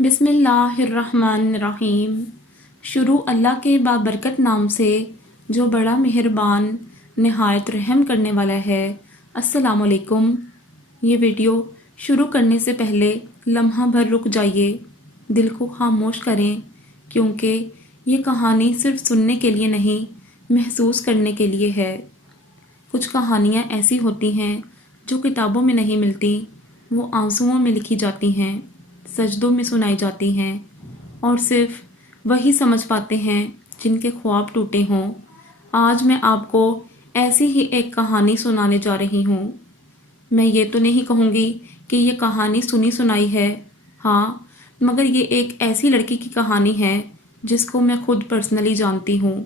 بسم اللہ الرحمن الرحیم۔ شروع اللہ کے بابرکت نام سے جو بڑا مہربان نہایت رحم کرنے والا ہے۔ السلام علیکم۔ یہ ویڈیو شروع کرنے سے پہلے لمحہ بھر رک جائیے، دل کو خاموش کریں، کیونکہ یہ کہانی صرف سننے کے لیے نہیں، محسوس کرنے کے لیے ہے۔ کچھ کہانیاں ایسی ہوتی ہیں جو کتابوں میں نہیں ملتی، وہ آنسوؤں میں لکھی جاتی ہیں، سجدوں میں سنائی جاتی ہیں، اور صرف وہی سمجھ پاتے ہیں جن کے خواب ٹوٹے ہوں۔ آج میں آپ کو ایسی ہی ایک کہانی سنانے جا رہی ہوں۔ میں یہ تو نہیں کہوں گی کہ یہ کہانی سنی سنائی ہے، ہاں، مگر یہ ایک ایسی لڑکی کی کہانی ہے جس کو میں خود پرسنلی جانتی ہوں۔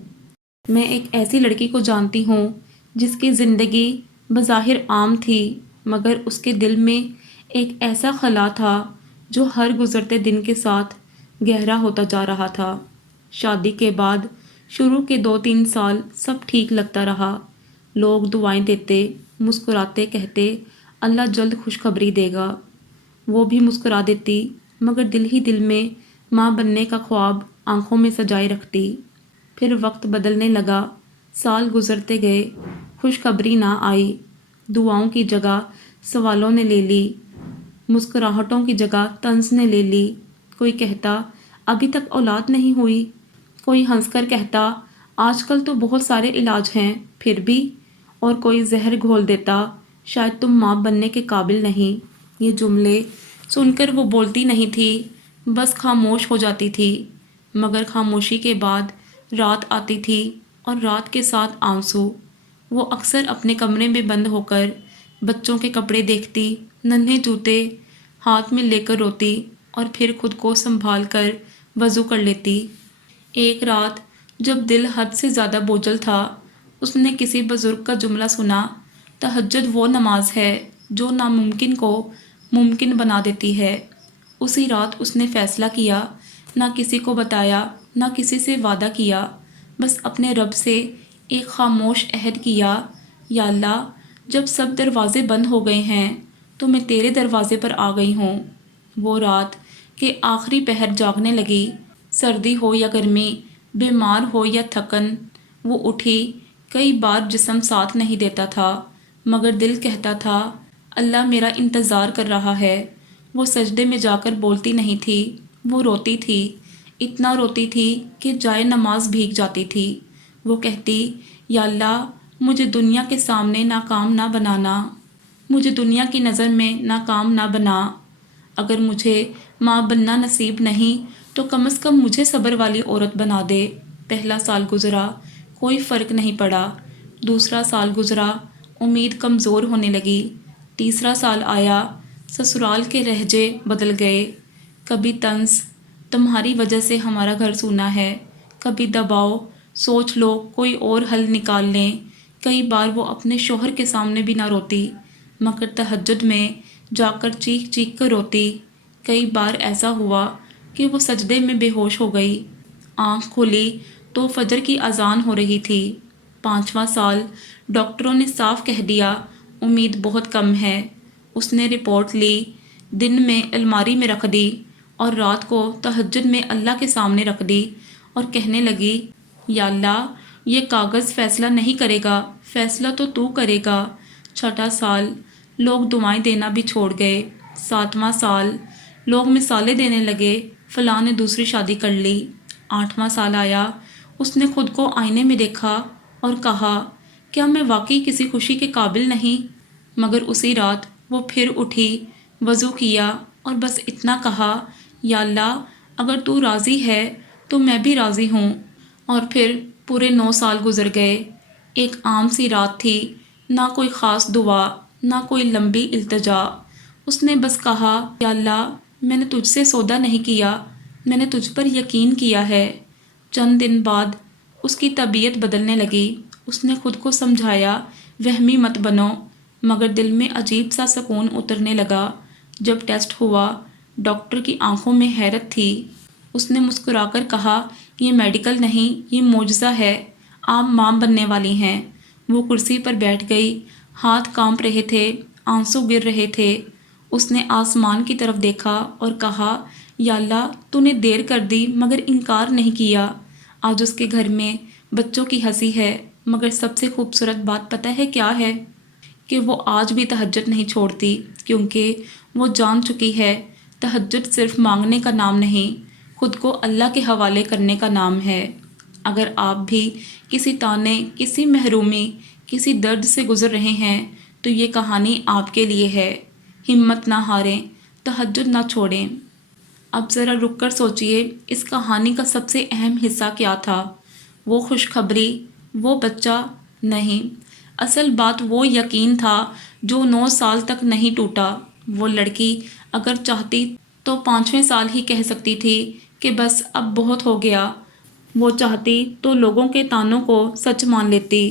میں ایک ایسی لڑکی کو جانتی ہوں جس کی زندگی بظاہر عام تھی، مگر اس کے دل میں ایک ایسا خلا تھا جو ہر گزرتے دن کے ساتھ گہرا ہوتا جا رہا تھا۔ شادی کے بعد شروع کے 2-3 سال سب ٹھیک لگتا رہا، لوگ دعائیں دیتے، مسکراتے، کہتے اللہ جلد خوشخبری دے گا۔ وہ بھی مسکرا دیتی، مگر دل ہی دل میں ماں بننے کا خواب آنکھوں میں سجائے رکھتی۔ پھر وقت بدلنے لگا، سال گزرتے گئے، خوشخبری نہ آئی، دعاؤں کی جگہ سوالوں نے لے لی، مسکراہٹوں کی جگہ طنز نے لے لی۔ کوئی کہتا ابھی تک اولاد نہیں ہوئی، کوئی ہنس کر کہتا آج کل تو بہت سارے علاج ہیں پھر بھی، اور کوئی زہر گھول دیتا شاید تم ماں بننے کے قابل نہیں۔ یہ جملے سن کر وہ بولتی نہیں تھی، بس خاموش ہو جاتی تھی، مگر خاموشی کے بعد رات آتی تھی، اور رات کے ساتھ آنسو۔ وہ اکثر اپنے کمرے میں بند ہو کر بچوں کے کپڑے دیکھتی، ننھے جوتے ہاتھ میں لے کر روتی، اور پھر خود کو سنبھال کر وضو کر لیتی۔ ایک رات جب دل حد سے زیادہ بوجھل تھا، اس نے کسی بزرگ کا جملہ سنا، تہجد وہ نماز ہے جو ناممکن کو ممکن بنا دیتی ہے۔ اسی رات اس نے فیصلہ کیا، نہ کسی کو بتایا، نہ کسی سے وعدہ کیا، بس اپنے رب سے ایک خاموش عہد کیا، یا اللہ جب سب دروازے بند ہو گئے ہیں تو میں تیرے دروازے پر آ گئی ہوں۔ وہ رات کے آخری پہر جاگنے لگی، سردی ہو یا گرمی، بیمار ہو یا تھکن، وہ اٹھی۔ کئی بار جسم ساتھ نہیں دیتا تھا، مگر دل کہتا تھا اللہ میرا انتظار کر رہا ہے۔ وہ سجدے میں جا کر بولتی نہیں تھی، وہ روتی تھی، اتنا روتی تھی کہ جائے نماز بھیگ جاتی تھی۔ وہ کہتی یا اللہ مجھے دنیا کے سامنے ناکام نہ بنانا، مجھے دنیا کی نظر میں ناکام نہ بنا۔ اگر مجھے ماں بننا نصیب نہیں تو کم از کم مجھے صبر والی عورت بنا دے۔ پہلا سال گزرا، کوئی فرق نہیں پڑا۔ دوسرا سال گزرا، امید کمزور ہونے لگی۔ تیسرا سال آیا، سسرال کے لہجے بدل گئے، کبھی طنز تمہاری وجہ سے ہمارا گھر سونا ہے، کبھی دباؤ سوچ لو کوئی اور حل نکال لیں۔ کئی بار وہ اپنے شوہر کے سامنے بھی نہ روتی، مگر تہجد میں جا کر چیخ چیخ کر روتی۔ کئی بار ایسا ہوا کہ وہ سجدے میں بے ہوش ہو گئی، آنکھ کھلی تو فجر کی اذان ہو رہی تھی۔ 5واں سال ڈاکٹروں نے صاف کہہ دیا امید بہت کم ہے۔ اس نے رپورٹ لی، دن میں الماری میں رکھ دی، اور رات کو تہجد میں اللہ کے سامنے رکھ دی، اور کہنے لگی یا اللہ یہ کاغذ فیصلہ نہیں کرے گا، فیصلہ تو تو کرے گا۔ 6واں سال لوگ دعائیں دینا بھی چھوڑ گئے۔ 7واں سال لوگ مثالیں دینے لگے، فلاں نے دوسری شادی کر لی۔ 8واں سال آیا، اس نے خود کو آئینے میں دیکھا اور کہا کیا میں واقعی کسی خوشی کے قابل نہیں؟ مگر اسی رات وہ پھر اٹھی، وضو کیا، اور بس اتنا کہا یا اللہ اگر تو راضی ہے تو میں بھی راضی ہوں۔ اور پھر پورے 9 سال گزر گئے۔ ایک عام سی رات تھی، نہ کوئی خاص دعا، نہ کوئی لمبی التجا۔ اس نے بس کہا یا اللہ میں نے تجھ سے سودا نہیں کیا، میں نے تجھ پر یقین کیا ہے۔ چند دن بعد اس کی طبیعت بدلنے لگی۔ اس نے خود کو سمجھایا وہمی مت بنو، مگر دل میں عجیب سا سکون اترنے لگا۔ جب ٹیسٹ ہوا، ڈاکٹر کی آنکھوں میں حیرت تھی۔ اس نے مسکرا کر کہا یہ میڈیکل نہیں، یہ معجزہ ہے، آپ ماں بننے والی ہیں۔ وہ کرسی پر بیٹھ گئی، ہاتھ کانپ رہے تھے، آنسو گر رہے تھے۔ اس نے آسمان کی طرف دیکھا اور کہا یا اللہ تو نے دیر کر دی مگر انکار نہیں کیا۔ آج اس کے گھر میں بچوں کی ہنسی ہے، مگر سب سے خوبصورت بات پتہ ہے کیا ہے؟ کہ وہ آج بھی تہجد نہیں چھوڑتی، کیونکہ وہ جان چکی ہے تہجد صرف مانگنے کا نام نہیں، خود کو اللہ کے حوالے کرنے کا نام ہے۔ اگر آپ بھی کسی تانے، کسی محرومی، کسی درد سے گزر رہے ہیں تو یہ کہانی آپ کے لیے ہے۔ ہمت نہ ہاریں، تہجد نہ چھوڑیں۔ اب ذرا رک کر سوچئے اس کہانی کا سب سے اہم حصہ کیا تھا؟ وہ خوشخبری، وہ بچہ نہیں، اصل بات وہ یقین تھا جو 9 سال تک نہیں ٹوٹا۔ وہ لڑکی اگر چاہتی تو 5ویں سال ہی کہہ سکتی تھی کہ بس اب بہت ہو گیا۔ وہ چاہتی تو لوگوں کے طعنوں کو سچ مان لیتی،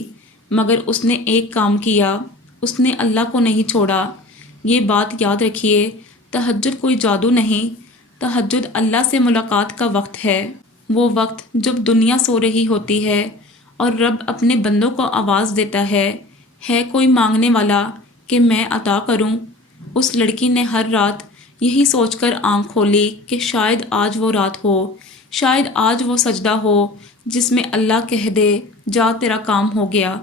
مگر اس نے ایک کام کیا، اس نے اللہ کو نہیں چھوڑا۔ یہ بات یاد رکھیے، تہجد کوئی جادو نہیں، تہجد اللہ سے ملاقات کا وقت ہے۔ وہ وقت جب دنیا سو رہی ہوتی ہے اور رب اپنے بندوں کو آواز دیتا ہے کوئی مانگنے والا کہ میں عطا کروں۔ اس لڑکی نے ہر رات یہی سوچ کر آنکھ کھولی کہ شاید آج وہ رات ہو، شاید آج وہ سجدہ ہو جس میں اللہ کہہ دے جا تیرا کام ہو گیا۔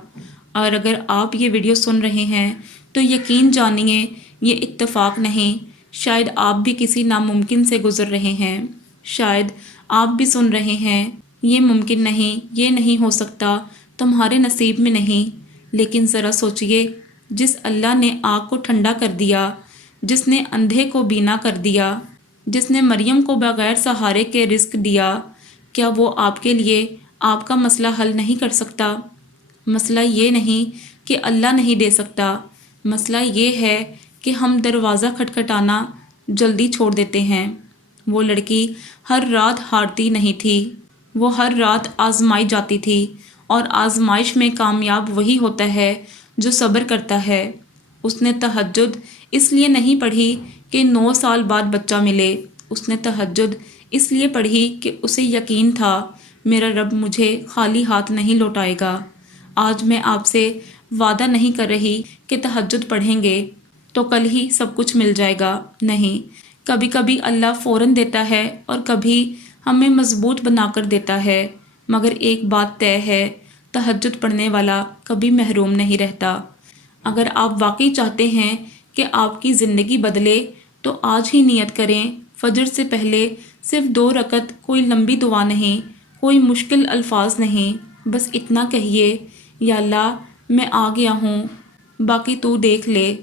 اور اگر آپ یہ ویڈیو سن رہے ہیں تو یقین جانیے یہ اتفاق نہیں، شاید آپ بھی کسی ناممکن سے گزر رہے ہیں، شاید آپ بھی سن رہے ہیں یہ ممکن نہیں، یہ نہیں ہو سکتا، تمہارے نصیب میں نہیں۔ لیکن ذرا سوچئے، جس اللہ نے آگ کو ٹھنڈا کر دیا، جس نے اندھے کو بینا کر دیا، جس نے مریم کو بغیر سہارے کے رزق دیا، کیا وہ آپ کے لیے آپ کا مسئلہ حل نہیں کر سکتا؟ مسئلہ یہ نہیں کہ اللہ نہیں دے سکتا، مسئلہ یہ ہے کہ ہم دروازہ کھٹکھٹانا جلدی چھوڑ دیتے ہیں۔ وہ لڑکی ہر رات ہارتی نہیں تھی، وہ ہر رات آزمائی جاتی تھی، اور آزمائش میں کامیاب وہی ہوتا ہے جو صبر کرتا ہے۔ اس نے تہجد اس لیے نہیں پڑھی کہ 9 سال بعد بچہ ملے، اس نے تہجد اس لیے پڑھی کہ اسے یقین تھا میرا رب مجھے خالی ہاتھ نہیں لوٹائے گا۔ آج میں آپ سے وعدہ نہیں کر رہی کہ تہجد پڑھیں گے تو کل ہی سب کچھ مل جائے گا، نہیں، کبھی کبھی اللہ فوراً دیتا ہے اور کبھی ہمیں مضبوط بنا کر دیتا ہے، مگر ایک بات طے ہے، تہجد پڑھنے والا کبھی محروم نہیں رہتا۔ اگر آپ واقعی چاہتے ہیں کہ آپ کی زندگی بدلے تو آج ہی نیت کریں، فجر سے پہلے صرف 2 رکعت، کوئی لمبی دعا نہیں، کوئی مشکل الفاظ نہیں، بس اتنا کہیے، یا اللہ میں آ گیا ہوں، باقی تو دیکھ لے۔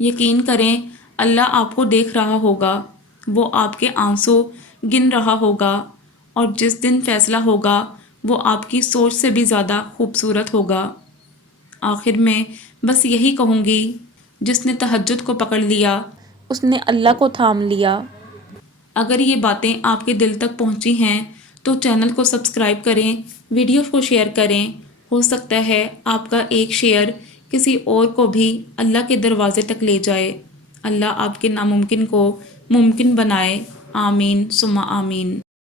یقین کریں اللہ آپ کو دیکھ رہا ہوگا، وہ آپ کے آنسو گن رہا ہوگا، اور جس دن فیصلہ ہوگا وہ آپ کی سوچ سے بھی زیادہ خوبصورت ہوگا۔ آخر میں بس یہی کہوں گی، جس نے تہجد کو پکڑ لیا اس نے اللہ کو تھام لیا۔ اگر یہ باتیں آپ کے دل تک پہنچی ہیں تو چینل کو سبسکرائب کریں، ویڈیو کو شیئر کریں، ہو سکتا ہے آپ کا ایک شیئر کسی اور کو بھی اللہ کے دروازے تک لے جائے۔ اللہ آپ کے ناممکن کو ممکن بنائے، آمین ثم آمین۔